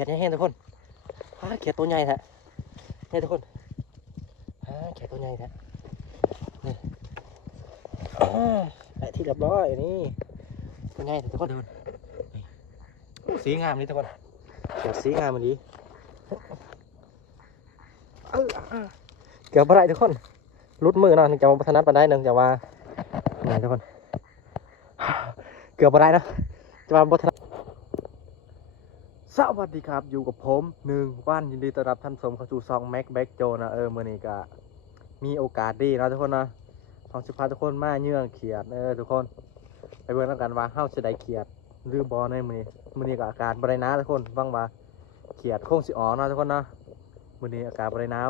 ขียดแห้งๆทุกคนเขียดตัวใหญ่แท้นี่ทุกคนเขียดตัวใหญ่แท้นี่ไอ้ที่เรียบร้อยนี่ตัวใหญ่ทุกคนดูสีงามนี่ทุกคนเขียดสีงามมันดีเกี่ยวปลาไหลทุกคนรุดมือเนาะจะมาถนัดปลาได้หนึ่งจะว่าไหนทุกคนเกี่ยวปลาไหลนะจะมาบถนัดสวัสดีครับอยู่กับผม1 วันยินดีต้อนรับท่านชมเข้าสู่ซองแม็กแบ็กโจนะมื่อนี้ก็มีโอกาสดีนะทุกคนนะทองสิพาทุกคนมาเยื่องเขียดทุกคนไปเบิ่งแล้วกันว่าเฮ้าจะได้เขียดหรือบอในมือนี้ก็อากาศบริน้าทุกคนฟังว่าเขียดโค้งสิออกนะทุกคนนะมือนี้อากาศบริน้า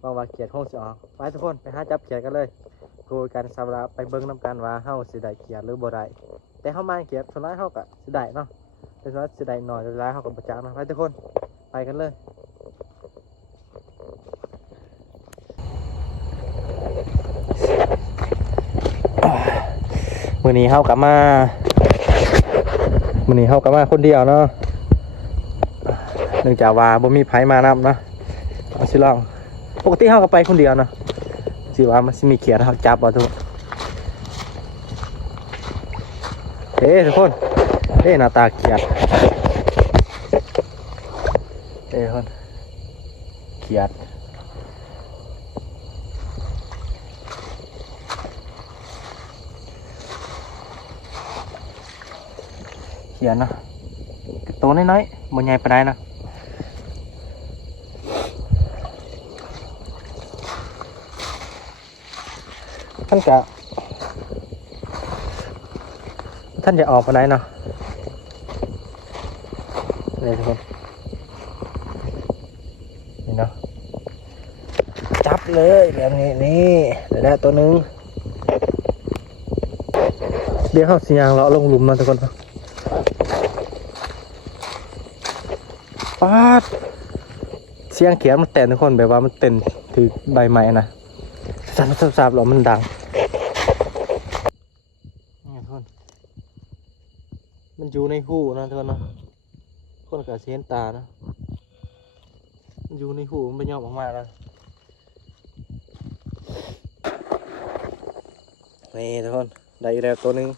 ฟังว่าเขียดโค้งสิออกไปทุกคนไปหาจับเขียดกันเลยคุยกันสำหรับไปเบิ่งน้ำกันว่าเฮ้าจะได้เขียดหรือบ่ได้แต่เฮ้ามาเขียดส่วนน้อยเฮ้าก็จะได้เนาะแต่ส่วนน้อยจะได้หน่อยจะได้เฮ้ากับประจักษ์นะไปทุกคนไปกันเลยมือนี้เฮ้ากลับมาคนเดียวเนาะเนื่องจากว่าบ่มีไผมานำเนาะเอาสิลองปกติเฮ้าก็ไปคนเดียวเนาะสิว่ามันสิมีเขียดเฮ้าจับบ่ทุกทุกคนหน้าตาเขียดทุกคนเขียดเนาะตัวน้อยๆบนใหญ่ไปได้นะท่านจะออกไปไหนเนาะนี่ทุกคนนี่เนาะจับเลยแบบนี้นี่ได้ตัวนึงเดี๋ยวเขาเสียงเราลงหลุมมาทุกคนป๊าดเสียงเขียนมันเต้นทุกคนแบบว่ามันเต้นถือใบไม้นะสับหรอมันดังนี่ทุกคนมันอยู่ในหูนะทุกคนนะคนกับเสียนตานะมันอยู่ในหูมันเป็นยอดมากๆเลยนี่ทุกคนได้แล้วตัวนึง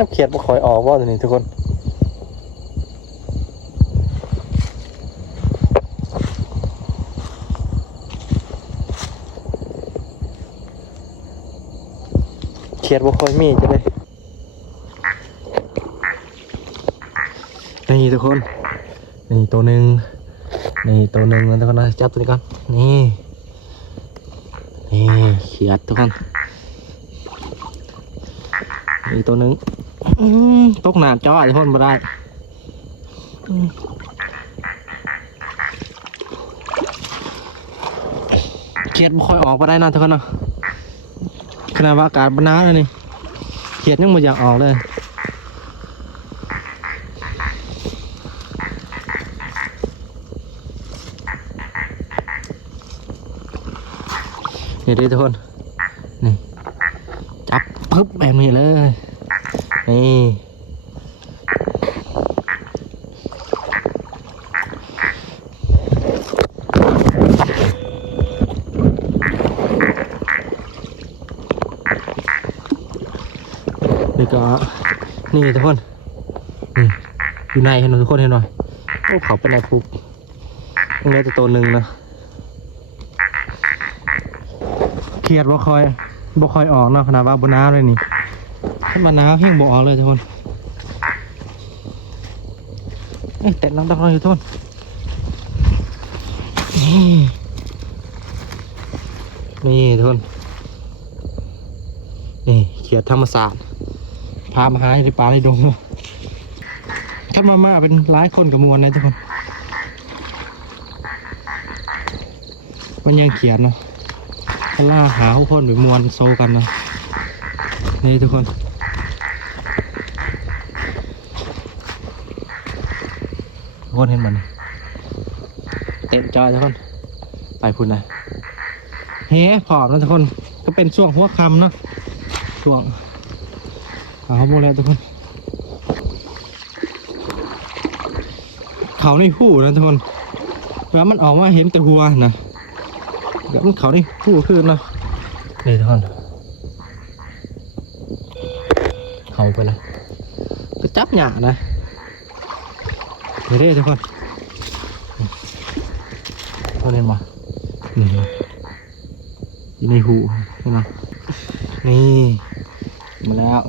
น้ำเขียดบ่ค่อยออกว่าตัวนี้ทุกคนเขียดบ่ค่อยมีจะเลยนี่ทุกคนนี่ตัวหนึ่งแล้วทุกคนนะจับตัวนี้ก่อนนี่เขียดทุกคนนี่ตัวหนึ่งตกหนาจ้อทุกคนมาได้เขียดไม่ค่อยออกมาได้นะทุกคนนะขนาดว่าอากาศหนาวเลยนี่เขียดยังไม่อยากออกเลยนี่ดิทุกคนนี่จับปึ๊บแบบนี้เลยนี่ก็นี่ทุกคนนี่อยู่ในเห็นไหมทุกคนเห็นไหมโอ้เขาเป็นอะไรปุ๊บนี่จะตัวหนึ่งนะเขียดบ่คอยออกเนาะขนาดว่าบนน้ำเลยนี่ถ้ามาน้ำเฮี้ยงบ่ออกเลยทุกคนแต่น้องทุกคน นี่ทุกคนนี่เขียดธรรมศาสตร์พามาหาในป่าในดงเนาะถ้ามาเป็นหลายคนกับมวลนะทุกคนมันยังเขียดเนาะล่าหาผู้คนหรือมวลโซกันนะนี่ทุกคนเห็นมันเต็มจอทุกคนไปพุ่นนะเฮ้ผอมนะทุกคนก็เป็นช่วงหัวค่ำเนาะช่วงเอาหมดแล้วทุกคนเขาในหูนะทุกคนแล้วมันออกมาเห็นแต่หัวนะเดี๋ยวมันเขาในหูขึ้นเนาะนี่ทุกคนเขาไปเลยก็จับหยานะเดี๋ยวทุกคนเขาเล่นมานี่อยู่ในหูใช่ไหมนี่มาแล้ว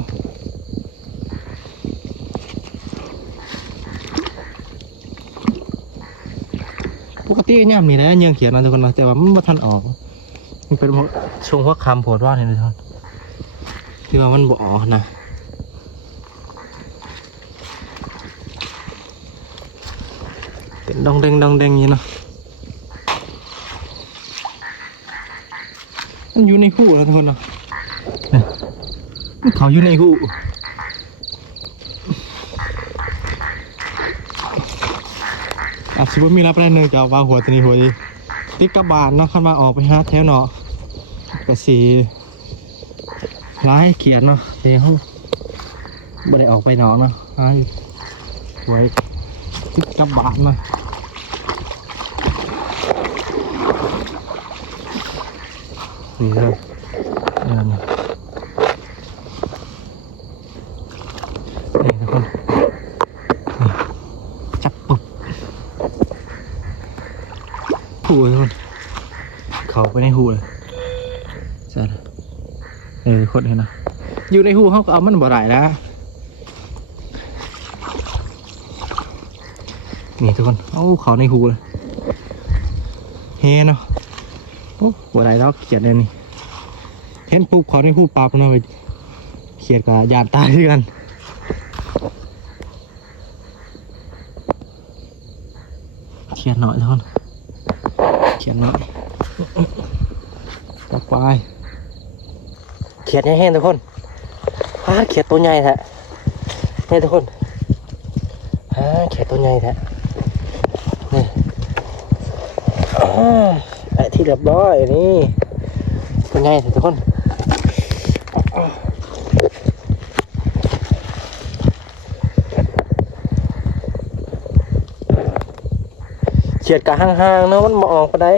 ปกติย่ามนี่แหละยังเขียนนะทุกคนนะแต่ว่ามันไม่ทันออกมันเป็นช่วงหัวคำโผล่ว่าเนี่ยทุกคนที่ว่ามันบ่ออกนะเป็นดองเด้งอย่างนี้เนาะมันอยู่ในหูนะทุกคนเนาะเขาอยู่ในหูสิบมีรับได้หนึ่งจะเอาว่าหัวตัวนี้หัวดีติดกระบาลเนาะขึ้นมาออกไปหาแถวเนาะกระสีร้ายเขียนเนาะเดี๋ยวไม่ได้ออกไปเนาะเนาะหัวติดกระบาลเนาะนี่เลยนี่ทุกคนจับปุ๊บหูทุกคนเขาไปในหูเลยใช่โคตรเห็นนะอยู่ในหูเขาก็เอามันบ่ได้แล้วนี่ทุกคนเอาเขาในหูเลยเฮเนาะโอ้บ่ได้แล้วเขียดเลยนี่เห็นปุ๊บเขาในหูปากนะไปเขียดกับยานตายด้วยกันเขียดหน่อยทุกคนเขียดหน่อยต่อไปเขียดแห้งๆทุกคนเขียดตัวใหญ่แท้นี่ทุกคนเขียดตัวใหญ่แท้นี่ไอ้ที่เรียบร้อยนี่ตัวใหญ่ทุกคนเขียดกะห่างๆเนาะมันมาออกไปได้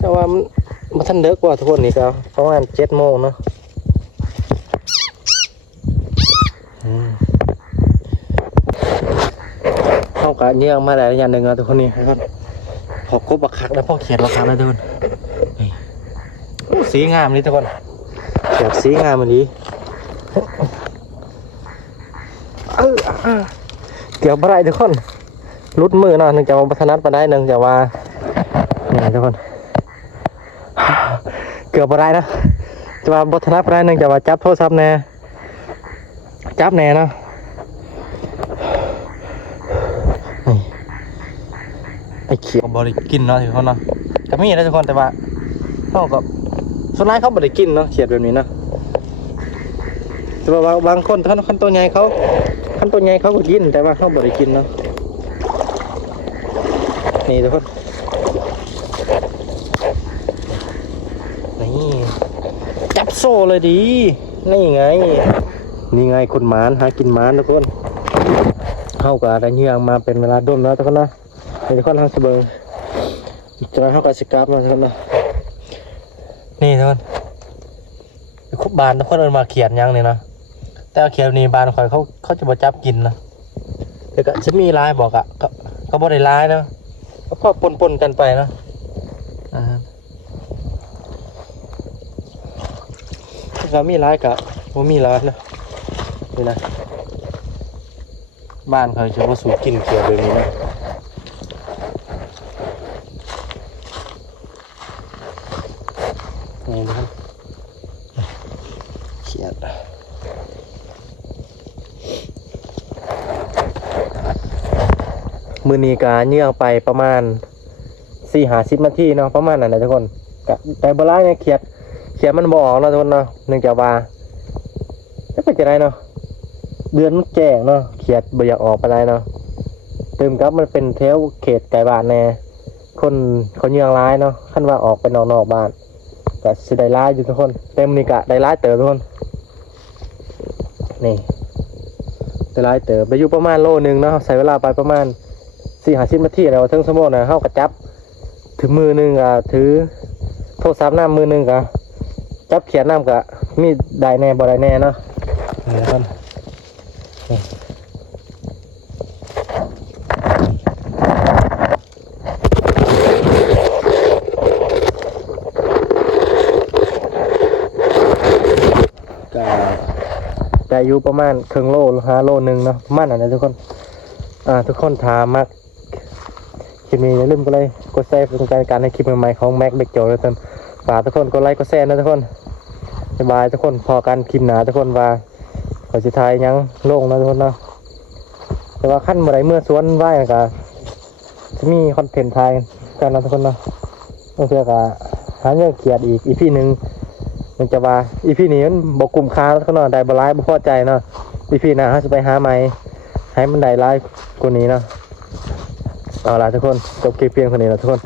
แต่ว่ามันทันเด็กกว่าทุกคนนี่ครับประมาณ7 โมงเนาะเข้ากับเยื่อมาหลายอย่างหนึ่งนะทุกคนนี่ครับพอกบบักคักแล้วพอเขียนบักคักแล้วทุกคนสีงามนี่ทุกคนแบบสีงามมันดีเกี่ยวอะไรทุกคนรุดมือเนาะนึงจะมาพัฒนาไปได้นึงจะว่านี่ทุกคนเกือบอะไรนะจะมาพัฒนาไปได้นึงจะมาจับโทรศัพท์แน่จับแน่เนาะไอ้เขียวบริกินเนาะทุกคนเนาะก็มีนะทุกคนแต่ว่าเขาก็ส่วนใหญ่เขาบริกินเนาะเขียดแบบนี้เนาะแต่ว่าบางคนขั้นตัวใหญ่เขาขั้นตัวใหญ่เขาก็กินแต่ว่าเขาบริกินเนาะนี่ทุกคนนี่จับโซ่เลยดีนี่ไงคนหมานหากินหมานทุกคนเข้ากับได้เยื่อมาเป็นเวลาด้นแล้วทุกคนนะทุกคนทางสเบิงจะมาเข้ากับสกราฟมาทุกคนนะนี่ทุกคนคุบบานทุกคนเอามาเขียนยังเนี่ยนะแต่เขียนนี่บานเขาจะมาจับกินนะแต่ก็จะมีลายบอกก็บ่ได้ลายนะก็พอปนกันไปนะเรามีร้ายกับว่ามีร้ายนะนี่นะบ้านเขาจะว่าสูกินเกี่ยวแบบนี้นะ นี่นะครับเขียดมือนี้กาเยื่องไปประมาณ4-50 นาทีเนาะประมาณนั้นนะทุกคนกะแต่โบราณเนี่ยเขียดมันบ่ออกเนาะทุกคนเนาะเนื่องจากว่าจะเป็นจะไรเนาะเดือนมันแจ้งเนาะเขียดบ่อยากออกไปได้เนาะเติมกับมันเป็นแถวเขตไกลบ้านแน่คนเขาเยื่องร้ายเนาะขั้นว่าออกไปนอกบ้านก็สิได้ร้ายอยู่ทุกคนเต็มนี่กะได้ร้ายเติบทุกคนนี่ได้ร้ายเติบได้อยู่ประมาณโลนึงเนาะใช้เวลาไปประมาณ4-50 นาทีแล้วถึงชั่วโมงนะเฮากระจับถือมือนึงก็ถือโทรศัพท์น้ำมือนึงก็จับเขียนน้ำก็มีได้แน่บ่ได้แน่เนาะนี่ครับก็ได้อยู่ประมาณครึ่งโลหรือโลนึงเนาะมันอันนี้ทุกคนทุกคนถามมากคลิปนี้อย่าลืมกดไลค์กดแชร์เป็นการให้คลิปใหม่ๆของแม็กเบกโจทุกคนฝากทุกคนกดไลค์กดแชร์นะทุกคนบ๊ายบายทุกคนพอกันคลิปหนาทุกคนว่าขอสุดท้ายยังโล่งนะทุกคนเนาะแต่ว่าขั้นเมื่อไรเมื่อสวนไหวก็จะมีคอนเทนต์ไทยกันนะทุกคนเนาะเพื่อก็หาเรื่องเขียดอีพีหนึ่งมันจะว่าอีพีนี้มันบกกลุ่มค้าแล้วก็เนาะได้บลายบ่พอใจเนาะอีพีหน้าเขาจะไปหาใหม่ให้มันได้ร้ายกว่านี้เนาะเอาล่ะทุกคนจบคลิปเพียงเท่านี้แล้วทุกคน